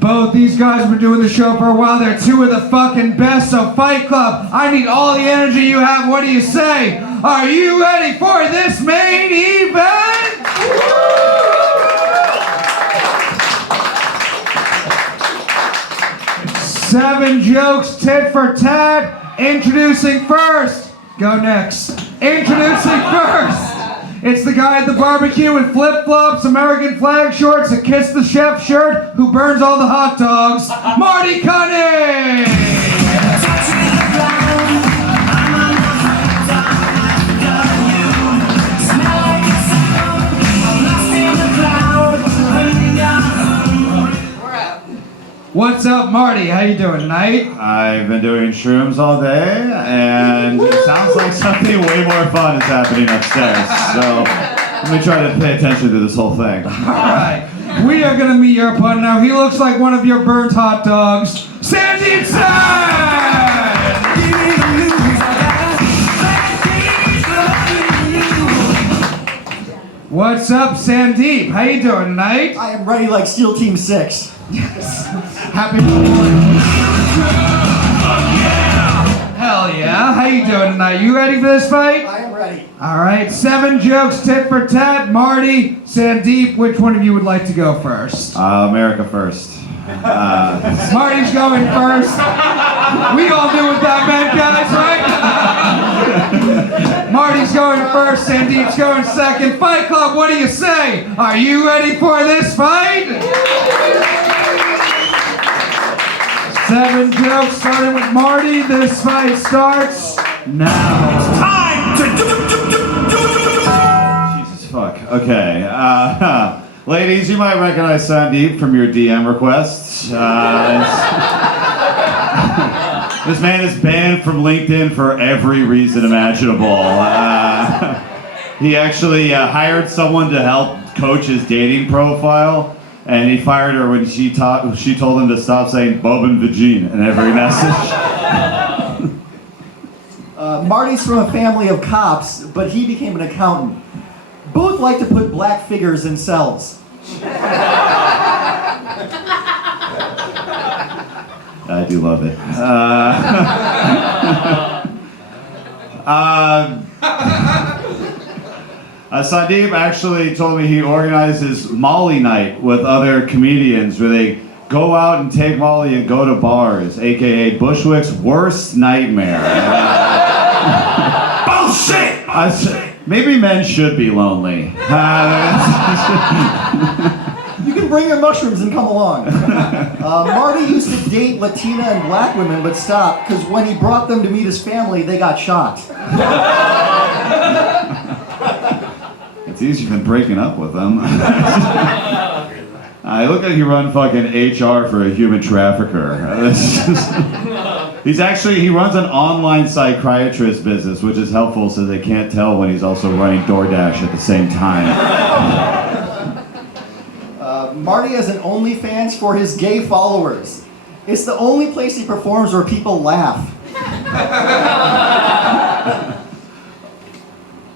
Both these guys have been doing the show for a while. They're two of the fucking best. So Fight Club, I need all the energy you have. What do you say? Are you ready for this main event? 7 jokes, tit for tat. Introducing first. Go next. Introducing first. It's the guy at the barbecue with flip-flops, American flag shorts, a Kiss the Chef shirt, who burns all the hot dogs, Marty Cunnie! What's up, Marty? How you doing tonight? I've been doing shrooms all day, and it sounds like something way more fun is happening upstairs. So let me try to pay attention to this whole thing. All right, we are gonna meet your opponent now. He looks like one of your burnt hot dogs, Sandeep Sen! What's up, Sandeep? How you doing tonight? I am ready like SEAL Team 6. Happy morning. Hell yeah. How you doing tonight? You ready for this fight? I am ready. All right, 7 jokes, tit for tat. Marty, Sandeep, which one of you would like to go first? America first. Marty's going first. We all knew what that meant, guys, right? Marty's going first, Sandeep's going second. Fight Club, what do you say? Are you ready for this fight? 7 jokes, starting with Marty. This fight starts now. It's time to Jesus fuck. Okay. Ladies, you might recognize Sandeep from your DM requests. This man is banned from LinkedIn for every reason imaginable. He actually hired someone to help coach his dating profile, and he fired her when she told him to stop saying "Bob and Vagine" in every message. Marty's from a family of cops, but he became an accountant. Both like to put black figures in cells. I do love it. Sandeep actually told me he organizes Molly night with other comedians where they go out and take Molly and go to bars, aka Bushwick's worst nightmare. Bullshit! Maybe men should be lonely. You can bring your mushrooms and come along. Marty used to date Latina and black women, but stopped because when he brought them to meet his family, they got shot. It's easier than breaking up with them. I look like you run fucking HR for a human trafficker. He runs an online psychiatrist business, which is helpful so they can't tell when he's also running DoorDash at the same time. Marty has an OnlyFans for his gay followers. It's the only place he performs where people laugh.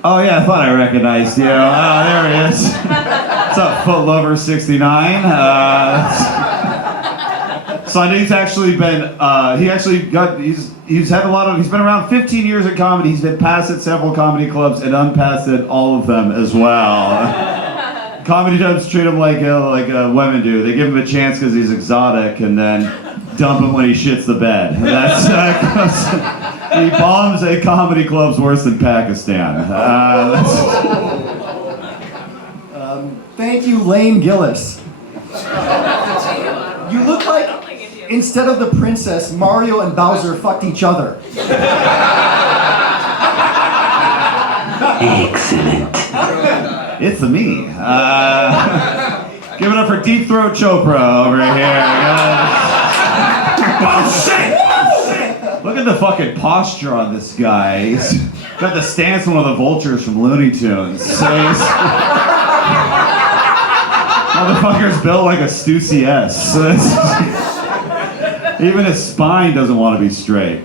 Oh yeah, I thought I recognized you. Oh, there he is. What's up, Footlover69? Sunday's actually been, he's been around 15 years at comedy. He's been passed at several comedy clubs and unpassed at all of them as well. Comedy clubs treat him like women do. They give him a chance because he's exotic and then dump him when he shits the bed. He bombs at comedy clubs worse than Pakistan. Thank you, Lane Gillis. You look like, instead of the princess, Mario and Bowser fucked each other. Excellent. It's me. Give it up for Deep Throat Chopra over here. Look at the fucking posture on this guy. He's got the stance of one of the vultures from Looney Tunes. So motherfucker's built like a Stussy S. So even his spine doesn't want to be straight.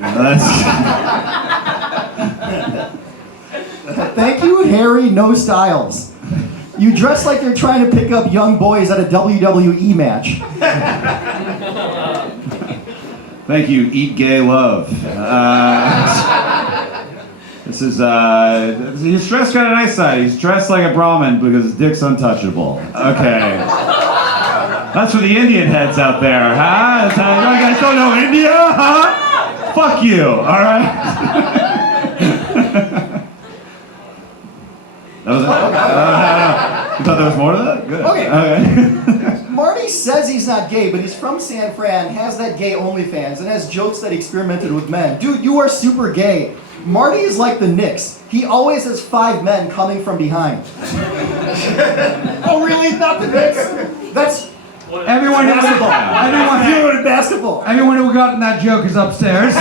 Thank you, Harry No Styles. You dress like you're trying to pick up young boys at a WWE match. Thank you, Eat Gay Love. He's dressed kind of nice side. He's dressed like a Brahmin because his dick's untouchable. Okay. That's for the Indian heads out there, huh? You guys don't know India, huh? Fuck you, alright? That was it? You thought there was more to that? Good. Okay. Marty says he's not gay, but he's from San Fran, has that gay OnlyFans, and has jokes that he experimented with men. Dude, you are super gay. Marty is like the Knicks. He always has 5 men coming from behind. Oh, really? Not the Knicks? That's everyone who basketball. Everyone in basketball. Everyone who got in that joke is upstairs.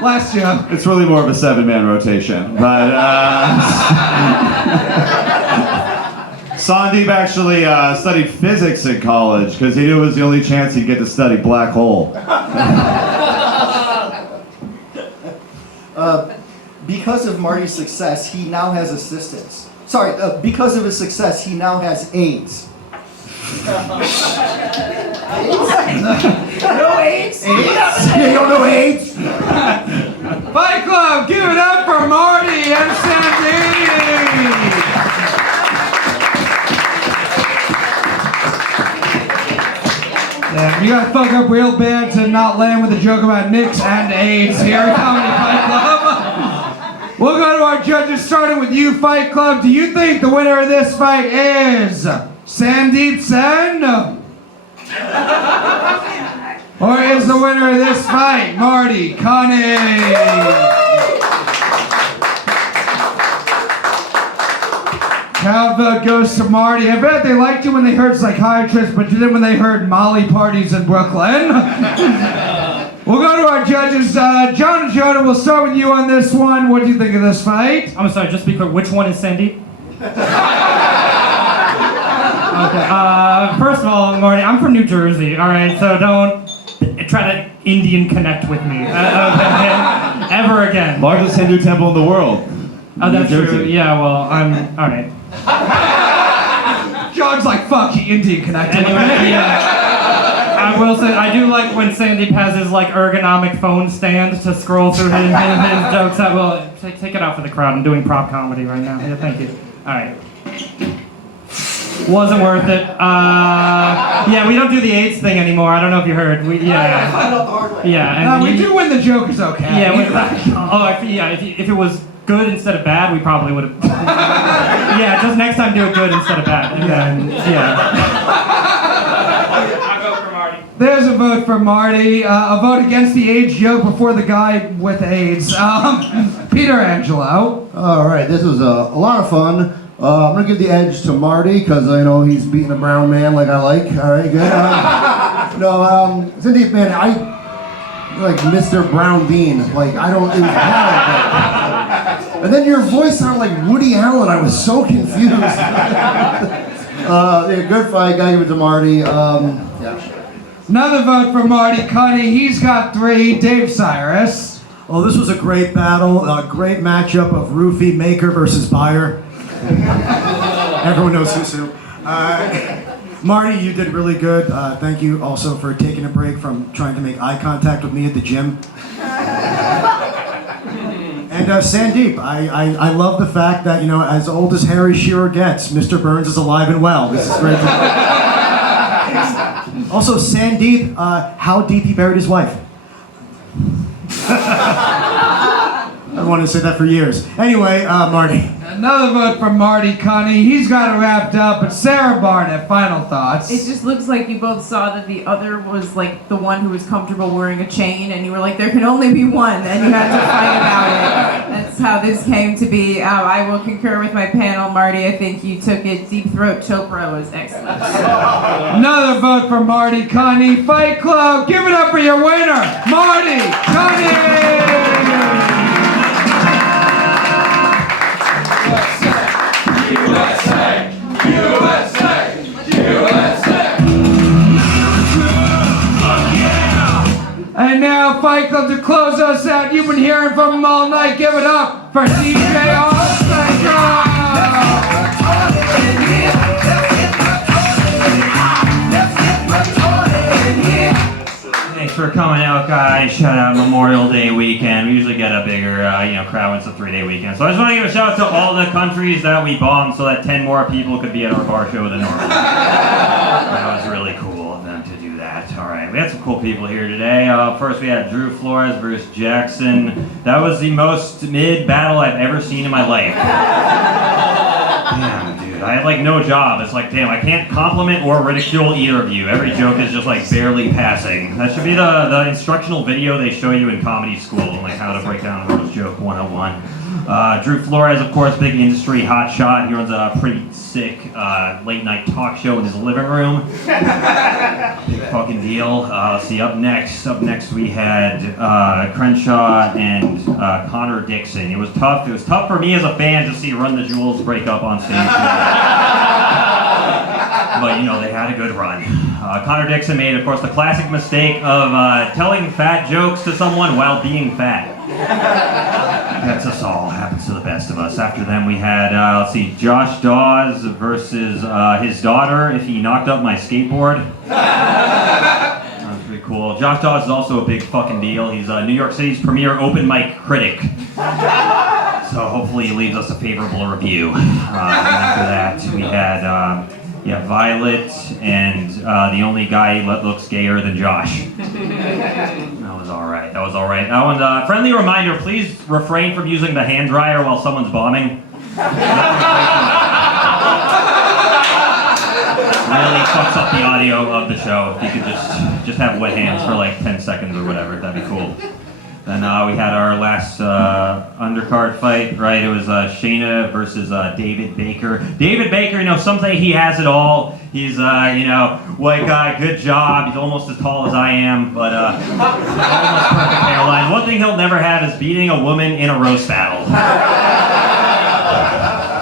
Last joke. It's really more of a 7-man rotation, but Sandeep actually studied physics in college because he knew it was the only chance he'd get to study black hole. Because of Marty's success, he now has assistants. Sorry, because of his success, he now has AIDS. No AIDS? You don't know AIDS? Fight Club, give it up for Marty and Sandeep! Yeah, you gotta fuck up real bad to not land with a joke about Knicks and AIDS here at Comedy Fight Club. We'll go to our judges, starting with you, Fight Club. Do you think the winner of this fight is Sandeep Sen? Or is the winner of this fight Marty Cunnie? How vote goes to Marty. I bet they liked you when they heard psychiatrist, but then when they heard Molly parties in Brooklyn. We'll go to our judges. John and Ajodah, we'll start with you on this one. What do you think of this fight? I'm sorry, just to be clear, which one is Sandeep? Okay, first of all, Marty, I'm from New Jersey, alright? So don't try to Indian connect with me ever again. Largest Hindu temple in the world. Oh, that's true. Yeah, well, I'm alright. John's like, fuck, he Indian connected. Anyway, yeah. I will say, I do like when Sandeep has his like ergonomic phone stand to scroll through his jokes. Well, take it out for the crowd. I'm doing prop comedy right now. Yeah, thank you. Alright. Wasn't worth it. Yeah, we don't do the AIDS thing anymore. I don't know if you heard. We Yeah. Yeah, and we do when the joke is okay. Yeah. If it was good instead of bad, we probably would have. Yeah, just next time do it good instead of bad. And then, I vote for Marty. There's a vote for Marty. A vote against the AIDS joke before the guy with AIDS. Peter Angelo. All right, this was a lot of fun. I'm gonna give the edge to Marty because I know he's beating a brown man like I like. All right, good. Sandeep, man, I like Mr. Brown Bean. Like I don't. It was hard. And then your voice sounded like Woody Allen. I was so confused. Good fight. Gotta give it to Marty. Another vote for Marty Cunnie. He's got 3. Dave Sirus. Oh, this was a great battle. A great matchup of Roofie Maker versus Buyer. Everyone knows Susu. Marty, you did really good. Thank you also for taking a break from trying to make eye contact with me at the gym. And Sandeep, I love the fact that, you know, as old as Harry Shearer gets, Mr. Burns is alive and well. This is great. Also, Sandeep, how deep he buried his wife. I wanted to say that for years. Anyway, Marty. Another vote for Marty Cunnie. He's got it wrapped up, but Sarah Barnitt, final thoughts. It just looks like you both saw that the other was like the one who was comfortable wearing a chain, and you were like, there can only be one, and you had to fight about it. That's how this came to be. I will concur with my panel, Marty. I think you took it. Deep Throat Chopra was excellent. Another vote for Marty Cunnie. Fight Club, give it up for your winner, Marty Cunnie! USA! USA! USA! And now, Fight Club, to close us out. You've been hearing from them all night. Give it up for DJ on the Spectrum! Thanks for coming out, guys. Shout out Memorial Day weekend. We usually get a bigger, crowd when it's a 3-day weekend. So I just want to give a shout out to all the countries that we bombed so that 10 more people could be at our bar show than normal. That was really cool of them to do that. All right, we had some cool people here today. First, we had Drew Flores versus Jackson. That was the most mid battle I've ever seen in my life. Damn, dude, I had like no job. It's like, damn, I can't compliment or ridicule either of you. Every joke is just like barely passing. That should be the instructional video they show you in comedy school, like how to break down a roast joke 101. Drew Flores, of course, big industry hotshot. He runs a pretty sick late night talk show in his living room. Big fucking deal. Let's see, up next we had Crenshaw and Connor Dixon. It was tough. It was tough for me as a fan to see Run the Jewels break up on stage. But, you know, they had a good run. Connor Dixon made, of course, the classic mistake of telling fat jokes to someone while being fat. That's us all. Happens to the best of us. After them, we had, Josh Daws versus his daughter if he knocked up my skateboard. That was pretty cool. Josh Daws is also a big fucking deal. He's New York City's premier open mic critic. So hopefully he leaves us a favorable review. After that, we had Violette and the only guy that looks gayer than Josh. That was all right. That one, friendly reminder, please refrain from using the hand dryer while someone's bombing. Really fucks up the audio of the show. If you could just have wet hands for like 10 seconds or whatever, that'd be cool. Then we had our last undercard fight, right? It was Shaina versus David Bakker. David Bakker, some say he has it all. He's, white guy, good job. He's almost as tall as I am, but almost perfect hairline. One thing he'll never have is beating a woman in a roast battle.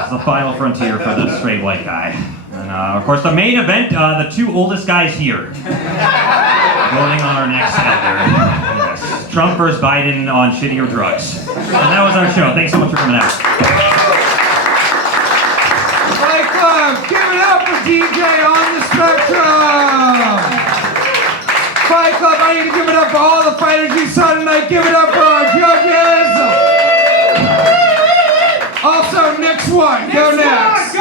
It's the final frontier for the straight white guy. And of course, the main event, the 2 oldest guys here. Voting on our next elder. Yes. Trump versus Biden on shittier drugs. And that was our show. Thanks so much for coming out. Fight Club, give it up for DJ on the Spectrum! Fight Club, I need to give it up for all the fighters you saw tonight. Give it up for our judges! Also, next one, go next.